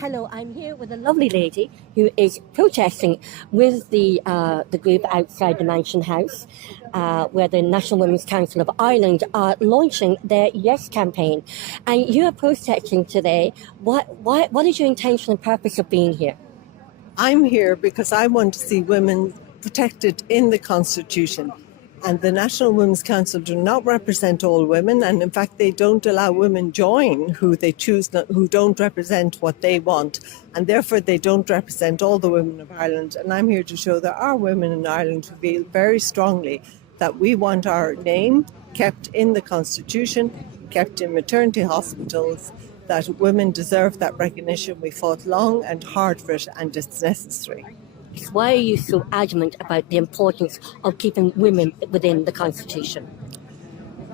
Hello, I'm here with a lovely lady who is protesting with the group outside the Mansion House, where the National Women's Council of Ireland are launching their Yes campaign. And you are protesting today. What is your intention and purpose of being here? I'm here because I want to see women protected in the Constitution. And the National Women's Council do not represent all women, and in fact they don't allow women join who they choose, who don't represent what they want, and therefore they don't represent all the women of Ireland. And I'm here to show there are women in Ireland who feel very strongly that we want our name kept in the Constitution, kept in maternity hospitals, that women deserve that recognition. We fought long and hard for it, and it's necessary. Why are you so adamant about the importance of keeping women within the Constitution?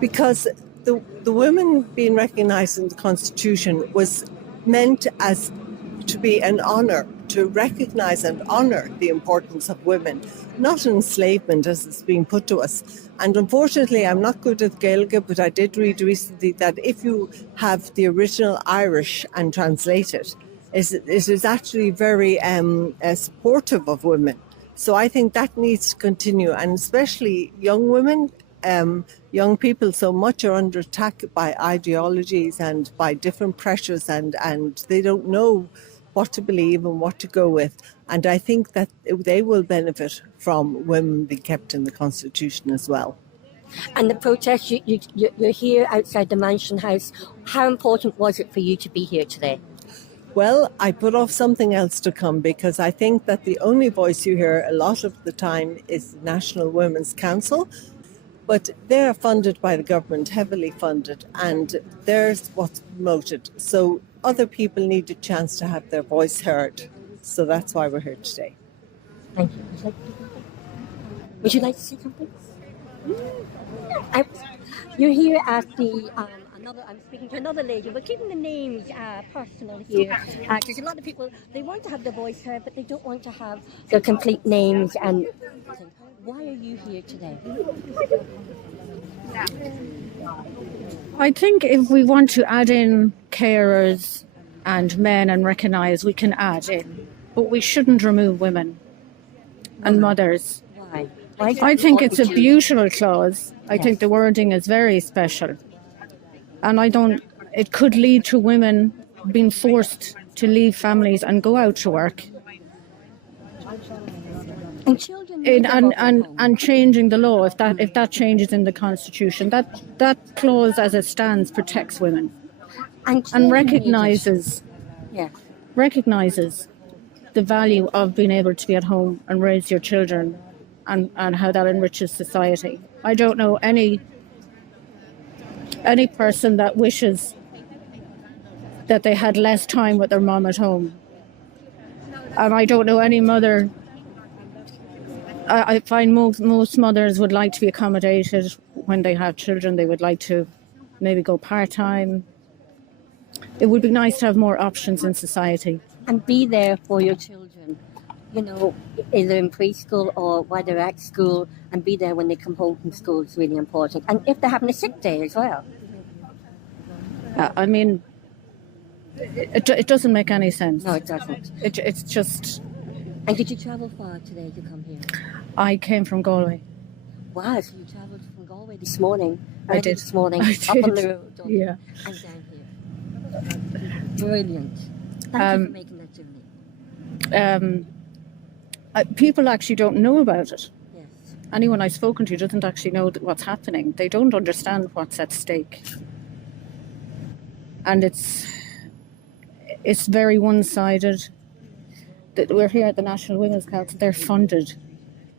Because the women being recognised in the Constitution was meant as to be an honour, to recognise and honour the importance of women, not enslavement as it's being put to us. And unfortunately, I'm not good at Gaeilge, but I did read recently that if you have the original Irish and translate it, it is actually very supportive of women. So I think that needs to continue, and especially young women, young people so much are under attack by ideologies and by different pressures, and they don't know what to believe and what to go with. And I think that they will benefit from women being kept in the Constitution as well. And the protest, you're here outside the Mansion House. How important was it for you to be here today? Well, I put off something else to come because I think that the only voice you hear a lot of the time is the National Women's Council, but they're funded by the government, heavily funded, and there's what's promoted. So other people need a chance to have their voice heard. So that's why we're here today. Thank you. Would you like to say something? You're here at the... I'm speaking to another lady. We're keeping the names personal here. There's a lot of people, they want to have their voice heard, but they don't want to have their complete names. And why are you here today? I think if we want to add in carers and men and recognise, we can add in. But we shouldn't remove women and mothers. Why? I think it's a beautiful clause. I think the wording is very special. And it could lead to women being forced to leave families and go out to work. And children and changing the law, if that changes in the Constitution, that clause as it stands protects women and recognises the value of being able to be at home and raise your children and how that enriches society. I don't know any person that wishes that they had less time with their mom at home. And I don't know any mother. I find most mothers would like to be accommodated when they have children. They would like to maybe go part-time. It would be nice to have more options in society. And be there for your children, either in preschool or while they're at school, and be there when they come home from school is really important. And if they're having a sick day as well. I mean, it doesn't make any sense. No, it doesn't. It's just... And did you travel far today to come here? I came from Galway. Wow, so you travelled from Galway this morning? I did. This morning, I up did. on the road. Yeah. And down here. Brilliant. Thank you for making that journey. People actually don't know about it. Yes. Anyone I've spoken to doesn't actually know what's happening. They don't understand what's at stake. And it's very one-sided. We're here at the National Women's Council. They're funded.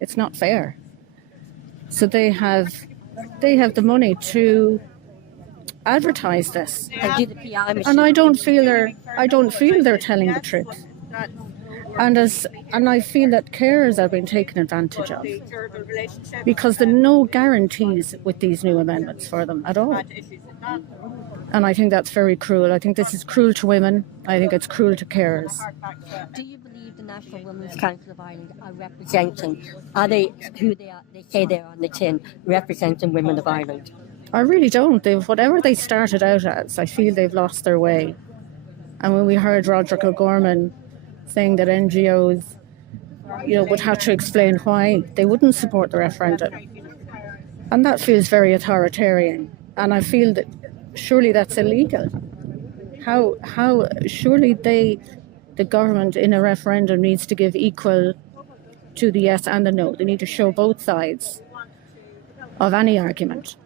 It's not fair. So they have the money to advertise this. And do the PR machine. And I don't feel they're telling the truth. And I feel that carers are being taken advantage of because there are no guarantees with these new amendments for them at all. And I think that's very cruel. I think this is cruel to women. I think it's cruel to carers. Do you believe the National Women's Council of Ireland are representing, are they who they are? They say they're on the tin, representing women of Ireland. I really don't. Whatever they started out as, I feel they've lost their way. And when we heard Roderick O'Gorman saying that NGOs, would have to explain why they wouldn't support the referendum, and that feels very authoritarian. And I feel that surely that's illegal. How surely the government in a referendum needs to give equal to the yes and the no. They need to show both sides of any argument.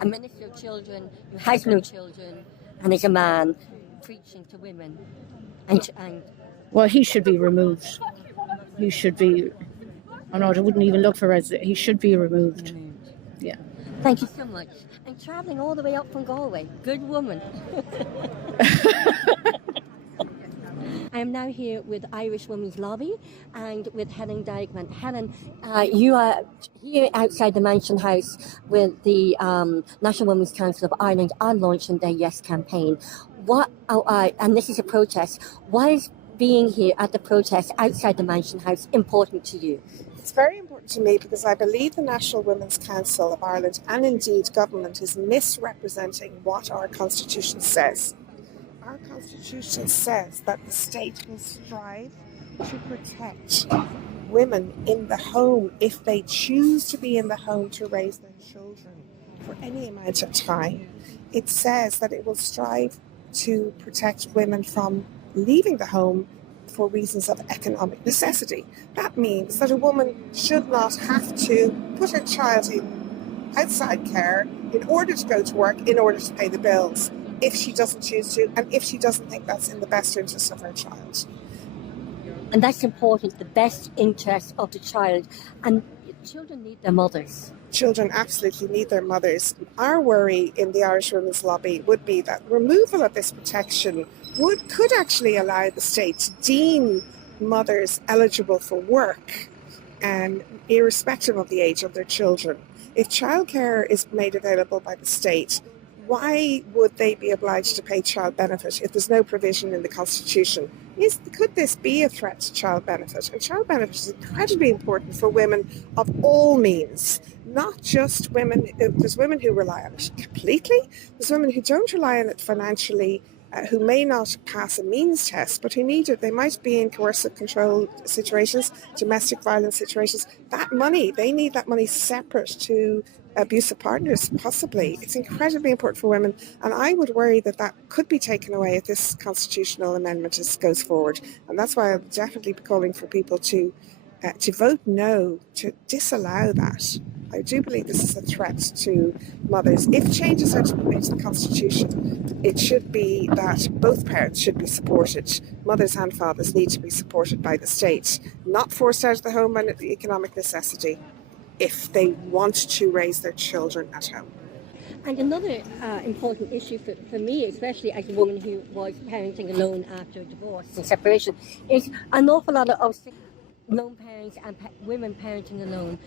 A minister of children who has no children and is a man preaching to women. Well, he should be removed. He should be. I wouldn't even look for resident. He should be removed. Yeah. Thank you so much. And travelling all the way up from Galway. Good woman. I am now here with Irish Women's Lobby and with Helen Dykeman. Helen, you are here outside the Mansion House with the National Women's Council of Ireland are launching their Yes campaign. And this is a protest. Why is being here at the protest outside the Mansion House important to you? It's very important to me because I believe the National Women's Council of Ireland and indeed government is misrepresenting what our constitution says. Our constitution says that the state will strive to protect women in the home if they choose to be in the home to raise their children for any amount of time. It says that it will strive to protect women from leaving the home for reasons of economic necessity. That means that a woman should not have to put her child in outside care in order to go to work, in order to pay the bills, if she doesn't choose to, and if she doesn't think that's in the best interest of her child. And that's important, the best interest of the child. And children need their mothers. Children absolutely need their mothers. Our worry in the Irish Women's Lobby would be that removal of this protection could actually allow the state to deem mothers eligible for work, irrespective of the age of their children. If childcare is made available by the state, why would they be obliged to pay child benefit if there's no provision in the Constitution? Could this be a threat to child benefit? And child benefit is incredibly important for women of all means, not just women. There's women who rely on it completely. There's women who don't rely on it financially, who may not pass a means test, but who need it. They might be in coercive control situations, domestic violence situations. That money, they need that money separate to abusive partners, possibly. It's incredibly important for women, and I would worry that could be taken away if this constitutional amendment goes forward. And that's why I'll definitely be calling for people to vote no, to disallow that. I do believe this is a threat to mothers. If changes are to be made to the Constitution, it should be that both parents should be supported. Mothers and fathers need to be supported by the state, not forced out of the home under the economic necessity, if they want to raise their children at home. And another important issue for me, especially as a woman who was parenting alone after a divorce and separation, is an awful lot of lone parents and women parenting alone.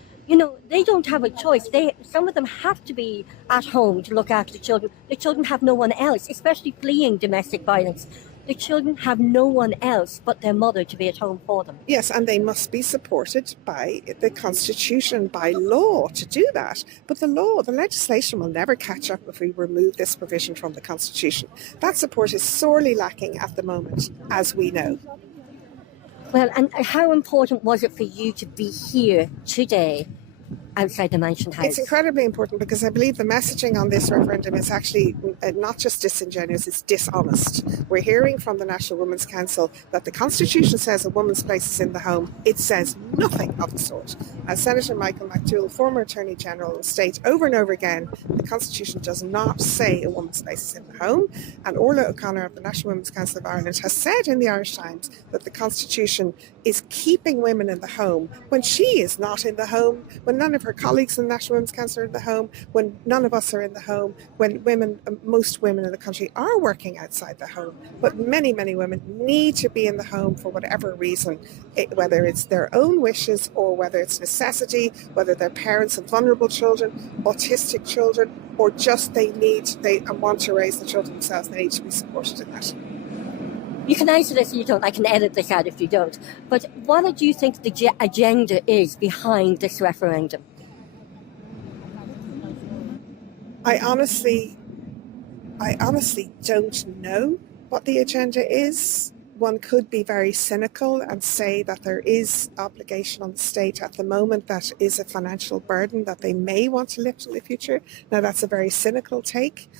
They don't have a choice. Some of them have to be at home to look after the children. The children have no one else, especially fleeing domestic violence. The children have no one else but their mother to be at home for them. Yes, and they must be supported by the Constitution, by law to do that. But the legislation will never catch up if we remove this provision from the Constitution. That support is sorely lacking at the moment, as we know. Well, and how important was it for you to be here today outside the Mansion House? It's incredibly important because I believe the messaging on this referendum is actually not just disingenuous, it's dishonest. We're hearing from the National Women's Council that the Constitution says a woman's place is in the home. It says nothing of the sort. As Senator Michael McDougall, former Attorney General, will state over and over again, the Constitution does not say a woman's place is in the home. And Orla O'Connor of the National Women's Council of Ireland has said in the Irish Times that the Constitution is keeping women in the home when she is not in the home, when none of her colleagues in the National Women's Council are in the home, when none of us are in the home, when most women in the country are working outside the home. But many, many women need to be in the home for whatever reason, whether it's their own wishes or whether it's necessity, whether they're parents of vulnerable children, autistic children, or just they want to raise the children themselves. They need to be supported in that. You can answer this if you don't. I can edit this out if you don't. But what do you think the agenda is behind this referendum? I honestly don't know. what the agenda is. One could be very cynical and say that there is obligation on the state at the moment that is a financial burden that they may want to lift in the future. Now, that's a very cynical take.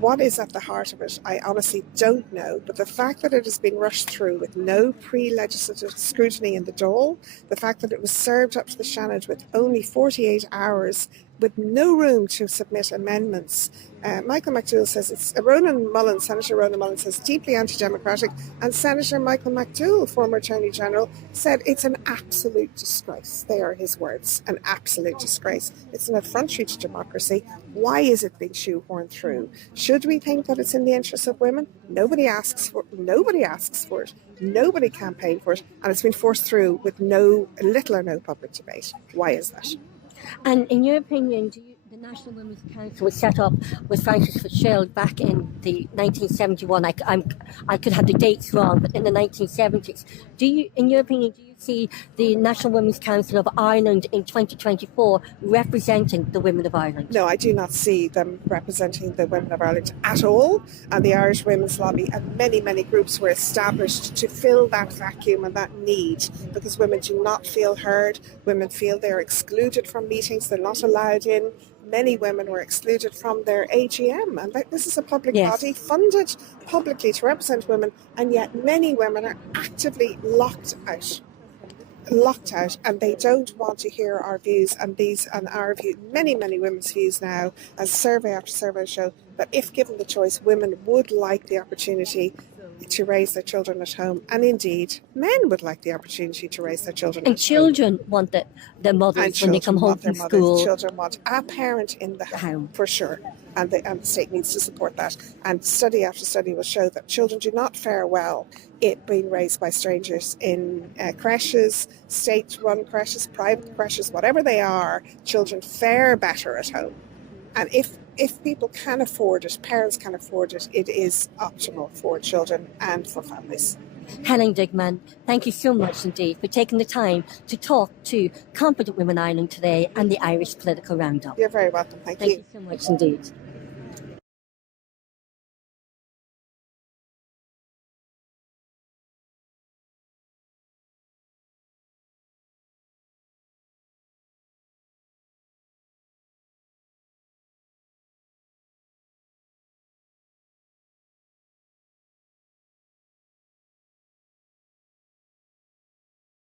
What is at the heart of it, I honestly don't know. But the fact that it has been rushed through with no pre-legislative scrutiny in the Dáil, the fact that it was served up to the Seanad with only 48 hours with no room to submit amendments. Michael McDowell says Senator Ronan Mullen says deeply anti-democratic, and Senator Michael McDowell, former Attorney General, said it's an absolute disgrace. They are his words, an absolute disgrace. It's an effrontery to democracy. Why is it being shoehorned through? Should we think that it's in the interests of women? Nobody asks for it. Nobody campaigned for it, and it's been forced through with little or no public debate. Why is that? And in your opinion, the National Women's Council was set up with Frances Fitzgerald back in the 1971. I could have the dates wrong, but in the 1970s. In your opinion, do you see the National Women's Council of Ireland in 2024 representing the women of Ireland? No, I do not see them representing the women of Ireland at all. And the Irish Women's Lobby and many, many groups were established to fill that vacuum and that need, because women do not feel heard. Women feel they're excluded from meetings. They're not allowed in. Many women were excluded from their AGM, and this is a public body funded publicly to represent women, and yet many women are actively locked out, and they don't want to hear our views, and our view, many women's views now, as survey after survey show, that if given the choice, women would like the opportunity to raise their children at home, and indeed men would like the opportunity to raise their children at home. And children want their mothers when they come home from school. Children want a parent in the home, for sure, and the state needs to support that. And study after study will show that children do not fare well being raised by strangers in creches, state-run creches, private creches, whatever they are. Children fare better at home, and if people can afford it, parents can afford it, it is optimal for children and for families. Helen Digman, thank you so much indeed for taking the time to talk to Competent Women Ireland today and the Irish Political Roundup. You're very welcome. Thank you. Thank you so much indeed.